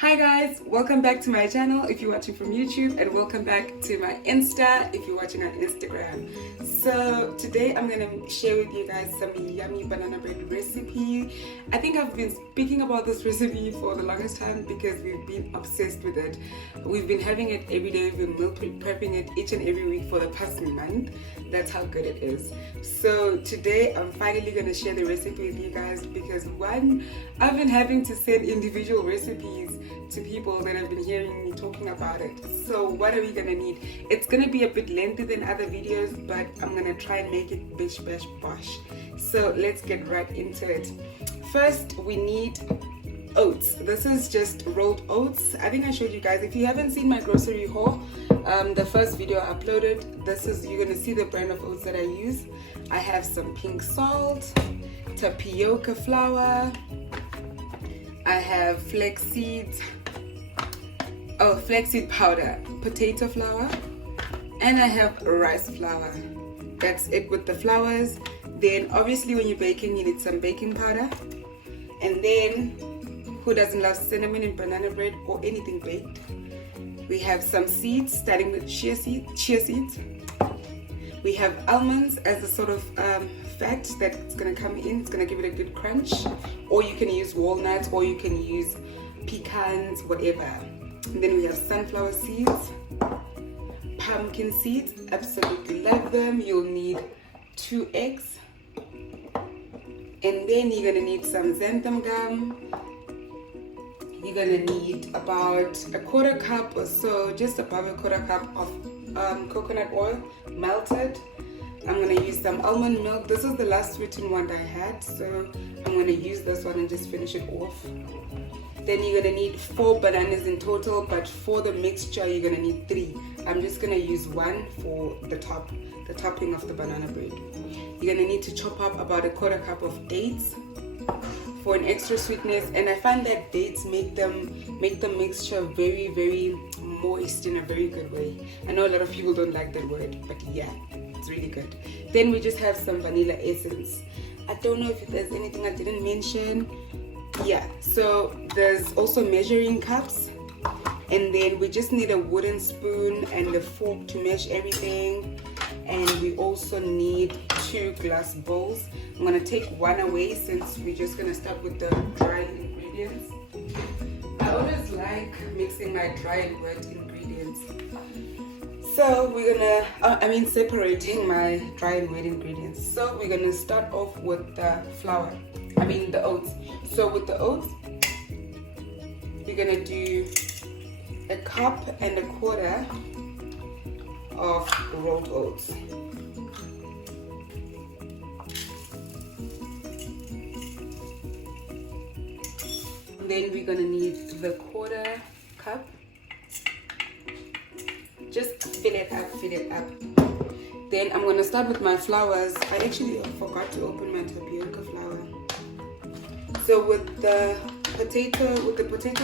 Hi guys, welcome back to my channel if you're watching from YouTube, and welcome back to my Insta if you're watching on Instagram. So today I'm going to share with you guys some yummy banana bread recipe. I think I've been speaking about this recipe for the longest time because we've been obsessed with it. We've been having it every day, we've been meal prepping it each and every week for the past month. That's how good it is. So today I'm finally going to share the recipe with you guys because one, I've been having to send individual recipes to people that have been hearing me talking about it. So what are we gonna need? It's gonna be a bit lengthy than other videos, but I'm gonna try and make it bish bash bosh. So let's get right into it. First we need oats. This is just rolled oats. I think I showed you guys. If you haven't seen my grocery haul, the first video I uploaded, you're gonna see the brand of oats that I use. I have some pink salt, tapioca flour, I have flaxseed powder, potato flour, and I have rice flour. That's it with the flours. Then obviously when you're baking, you need some baking powder. And then, who doesn't love cinnamon in banana bread or anything baked? We have some seeds, starting with chia seeds. We have almonds as a sort of fat that's gonna come in. It's gonna give it a good crunch. Or you can use walnuts, or you can use pecans, whatever. And then we have sunflower seeds, pumpkin seeds, absolutely love them. You'll need 2 eggs. And then you're gonna need some xanthan gum. You're gonna need about 1/4 cup or so, just above 1/4 cup of coconut oil, melted. I'm gonna use some almond milk. This is the last sweetened one that I had, so I'm gonna use this one and just finish it off. Then you're gonna need 4 bananas in total, but for the mixture you're gonna need 3. I'm just gonna use 1 for the topping of the banana bread. You're gonna need to chop up about 1/4 cup of dates for an extra sweetness, and I find that dates make the mixture very, very moist in a very good way. I know a lot of people don't like that word, but yeah, it's really good. Then we just have some vanilla essence. I don't know if there's anything I didn't mention. Yeah, so there's also measuring cups, and then we just need a wooden spoon and a fork to measure everything. And we also need 2 glass bowls. I'm gonna take one away since we're just gonna start with the dry ingredients. I always like mixing my dry and wet ingredients. So we're gonna, separating my dry and wet ingredients. So we're gonna start off with the the oats. So with the oats, we're gonna do 1.25 cups of rolled oats. And then we're gonna need the 1/4 cup. Just fill it up. Then I'm gonna start with my flours. I actually forgot to open my tapioca flour. So with the potato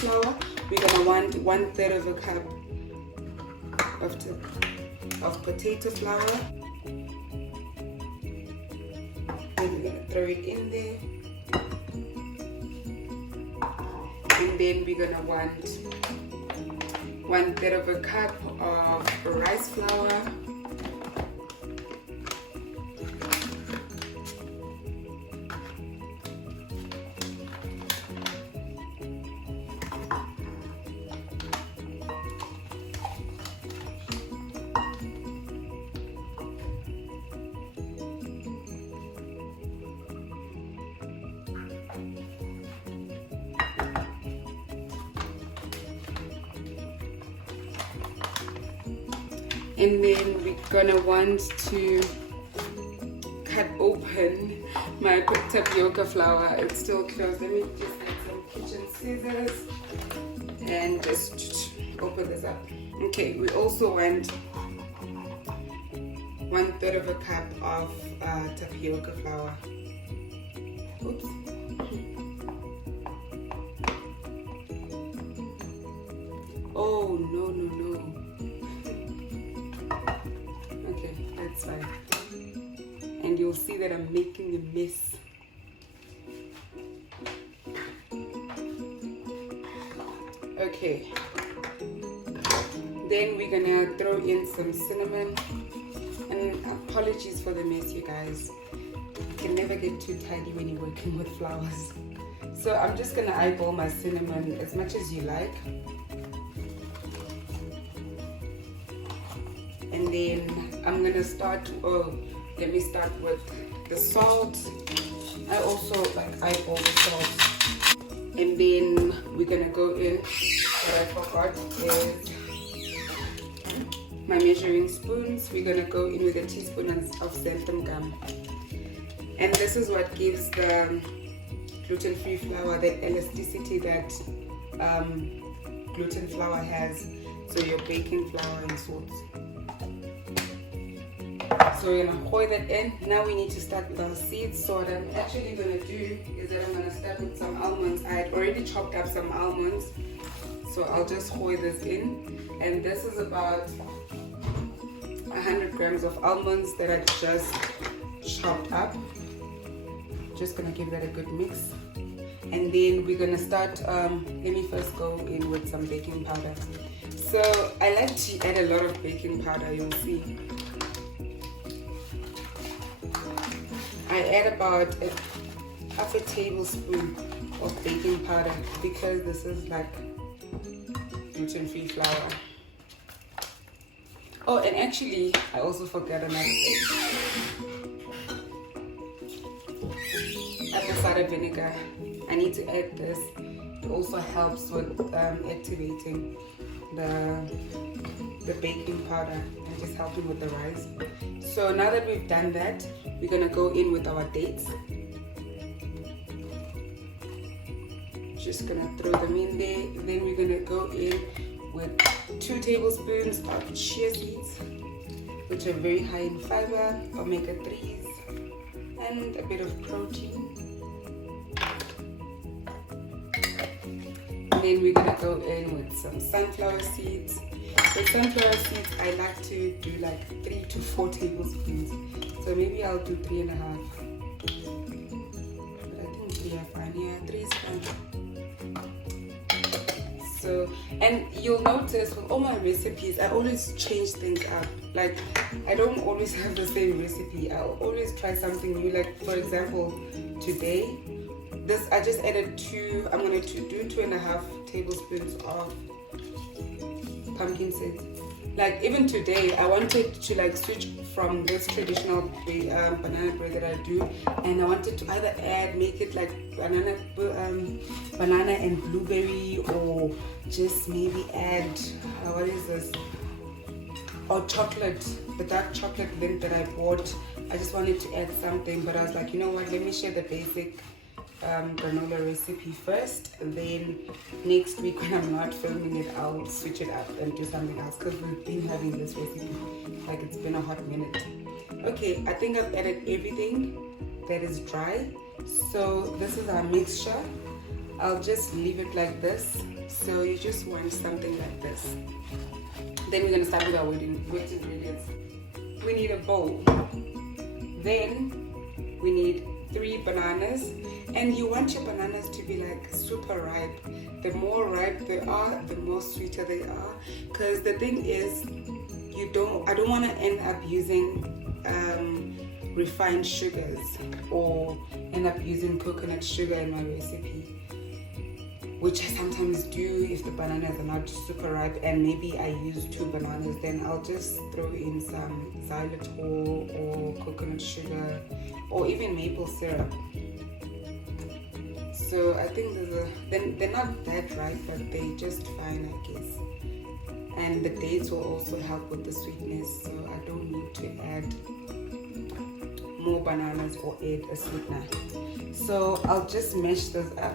flour, we're gonna want 1/3 cup of potato flour. And we're gonna throw it in there. And then we're gonna want 1/3 cup of rice flour. And then we're gonna want to cut open my tapioca flour. It's still closed. Let me just get some kitchen scissors and just open this up. Okay, we also want 1/3 cup of tapioca flour. Oops. Oh, no. Okay, that's fine. And you'll see that I'm making a mess. Okay, then we're gonna throw in some cinnamon, and apologies for the mess, you guys. You can never get too tidy when you're working with flowers. So I'm just gonna eyeball my cinnamon as much as you like, and then I'm gonna start. Let me start with the salt. I also like eyeball the salt, and then we're gonna go in. What I forgot is my measuring spoons. We're gonna go in with a teaspoon of xanthan gum, and this is what gives the gluten-free flour the elasticity that gluten flour has. So your baking flour and sorts. So we're gonna pour that in. Now we need to start with our seeds. So what I'm actually gonna do is that I'm gonna start with some almonds. I had already chopped up some almonds, so I'll just pour this in. And this is about 100 grams of almonds that I just chopped up. Just gonna give that a good mix. And then we're gonna start, let me first go in with some baking powder. So I like to add a lot of baking powder, you'll see. I add about half a tablespoon of baking powder because this is like gluten-free flour. Oh, and actually, I also forgot another thing. Apple cider vinegar. I need to add this. It also helps with activating the baking powder and just helping with the rise. So now that we've done that, we're gonna go in with our dates. Just gonna throw them in there. Then we're gonna go in with 2 tablespoons of chia seeds, which are very high in fiber, omega-3s, and a bit of protein. And then we're gonna go in with some sunflower seeds. With sunflower seeds, I like to do like 3 to 4 tablespoons. So maybe I'll do 3.5. But I think 3 are fine. Yeah, 3 is fine. So, and you'll notice with all my recipes, I always change things up. Like, I don't always have the same recipe. I'll always try something new. Like, for example, today, I just added 2, I'm going to do 2.5 tablespoons of pumpkin seeds. Like, even today, I wanted to like switch from this traditional banana bread that I do, and I wanted to either make it like banana and blueberry, or just maybe add what is this, or chocolate, the dark chocolate lint that I bought. I just wanted to add something, but I was like, you know what, let me share the basic granola recipe first, and then next week when I'm not filming it, I'll switch it up and do something else, because we've been having this recipe like it's been a hot minute. Okay, I think I've added everything that is dry. So this is our mixture. I'll just leave it like this. So you just want something like this. Then we're gonna start with our wet ingredients. We need a bowl. Then we need 3 bananas, and you want your bananas to be like super ripe. The more ripe they are, the more sweeter they are. Because the thing is, I don't want to end up using refined sugars or end up using coconut sugar in my recipe, which I sometimes do if the bananas are not super ripe and maybe I use 2 bananas. Then I'll just throw in some xylitol or coconut sugar or even maple syrup. So I think they're not that ripe, but they're just fine, I guess. And the dates will also help with the sweetness, so I don't need to add more bananas or add a sweetener. So I'll just mash this up.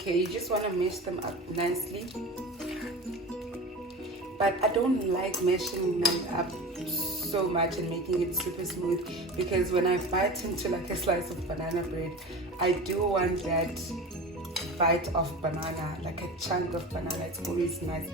Okay, you just want to mash them up nicely, but I don't like mashing them up so much and making it super smooth, because when I bite into like a slice of banana bread, I do want that bite of banana, like a chunk of banana. It's always nice.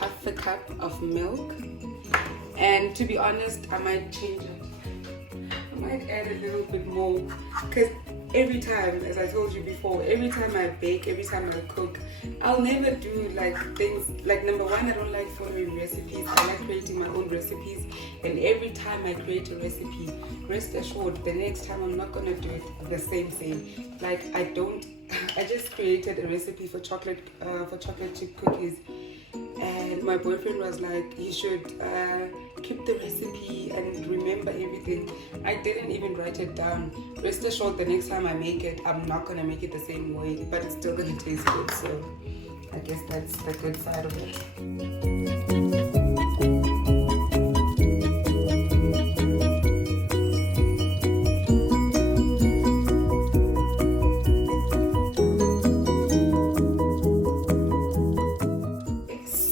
Half a cup of milk, and to be honest, I might change it. I might add a little bit more, because every time, as I told you before, every time I bake, every time I cook, I'll never do like things like, number one, I don't like following recipes. I like creating my own recipes, and every time I create a recipe, rest assured the next time I'm not gonna do it the same. Like I just created a recipe for chocolate chip cookies, and my boyfriend was like, you should keep the recipe and remember everything. I didn't even write it down. Rest assured the next time I make it, I'm not gonna make it the same way, but it's still gonna taste good. So I guess that's the good side of it.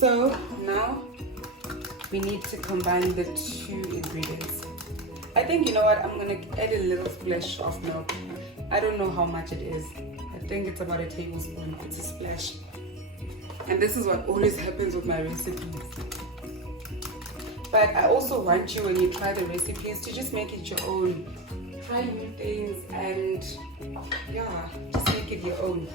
So now we need to combine the two ingredients. I think, you know what, I'm gonna add a little splash of milk. I don't know how much it is. I think it's about a tablespoon. It's a splash. And this is what always happens with my recipes. But I also want you, when you try the recipes, to just make it your own. Try new things and yeah, just make it your own.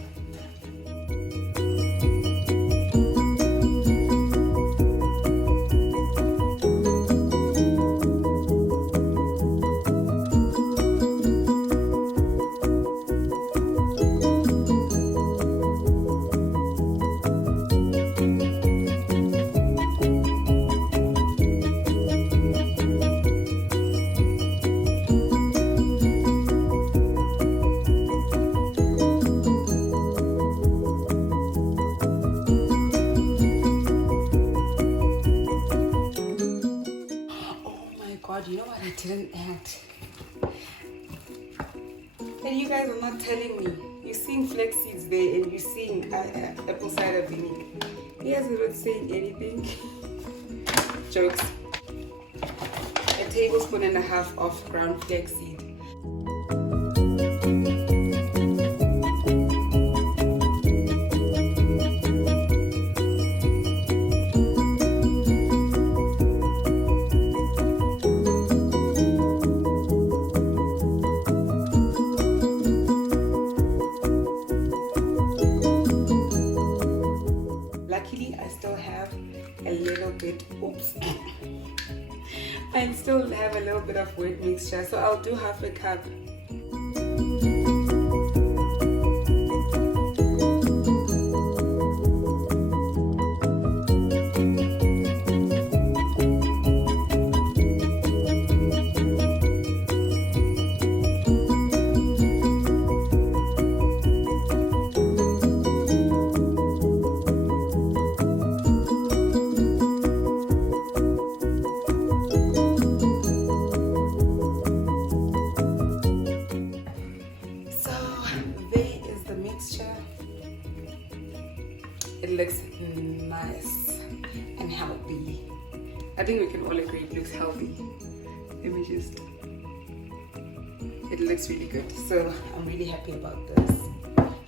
You know what I didn't add? And you guys are not telling me. You're seeing flax seeds there, and you're seeing apple cider vinegar. You guys are not saying anything. Jokes. A tablespoon and a half of ground flax seed. I still have a little bit of wet mixture, so I'll do half a cup. It looks nice and healthy. I think we can all agree it looks healthy. Let me just... It looks really good. So I'm really happy about this.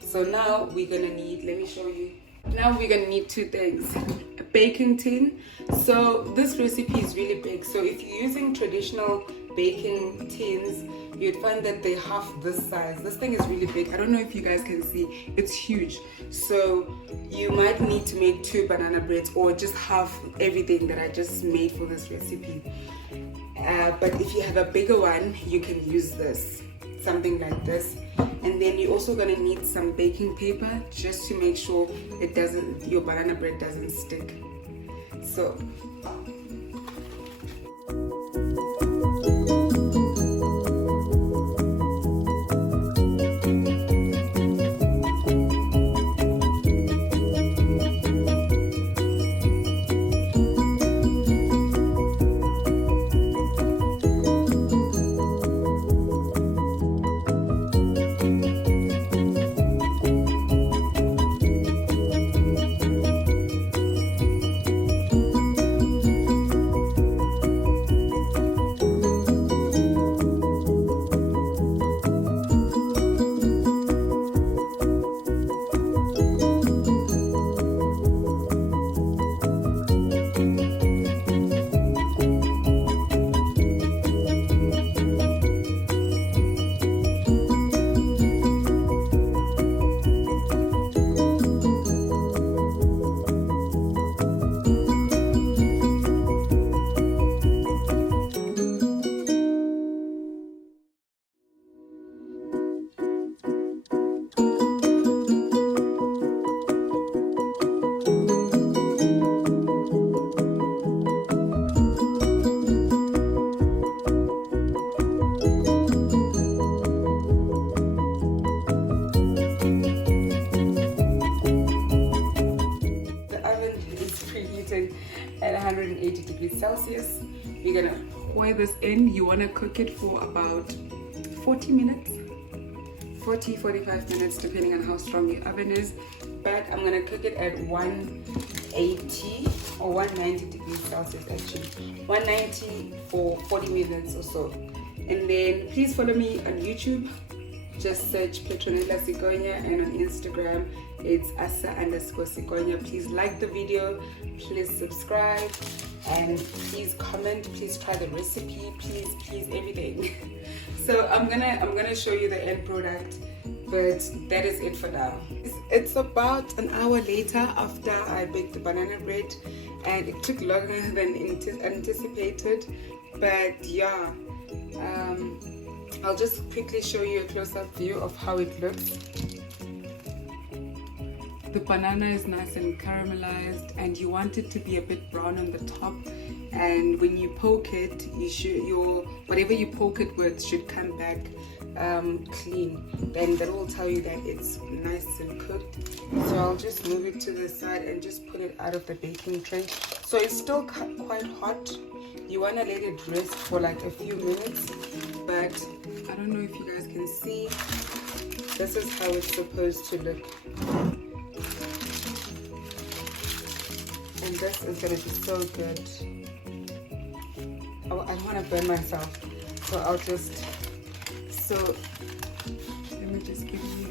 So now we're gonna need, let me show you. Now we're gonna need two things. A baking tin. So this recipe is really big. So if you're using traditional baking tins, you'd find that they're half this size. This thing is really big. I don't know if you guys can see, it's huge. So you might need to make 2 banana breads or just half everything that I just made for this recipe. But if you have a bigger one, you can use this, something like this. And then you're also gonna need some baking paper just to make sure your banana bread doesn't stick. So at 180 degrees Celsius. You're gonna pour this in. You want to cook it for about 40 minutes, 45 minutes, depending on how strong your oven is. But I'm gonna cook it at 180 or 190 degrees Celsius, actually 190 for 40 minutes or so. And then please follow me on YouTube. Just search Petronella Sigonia, and on Instagram it's asa_Sigonia. Please like the video, please subscribe, and please comment. Please try the recipe, please everything. So I'm gonna show you the end product, but that is it for now. It's about an hour later after I baked the banana bread, and it took longer than anticipated, but yeah. I'll just quickly show you a close-up view of how it looks. The banana is nice and caramelized, and you want it to be a bit brown on the top. And when you poke it, whatever you poke it with should come back clean. Then that will tell you that it's nice and cooked. So I'll just move it to the side and just pull it out of the baking tray. So it's still quite hot. You want to let it rest for like a few minutes, but I don't know if you guys can see. This is how it's supposed to look. And this is going to be so good. I don't want to burn myself, so I'll just, let me just give you.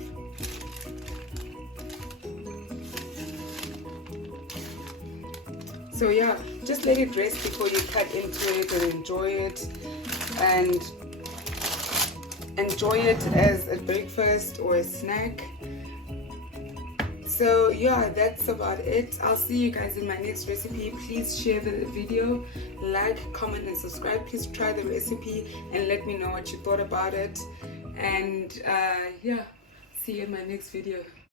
So yeah, just let it rest before you cut into it and enjoy it. And enjoy it as a breakfast or a snack. So yeah, that's about it. I'll see you guys in my next recipe. Please share the video, like, comment, and subscribe. Please try the recipe and let me know what you thought about it. And yeah, see you in my next video.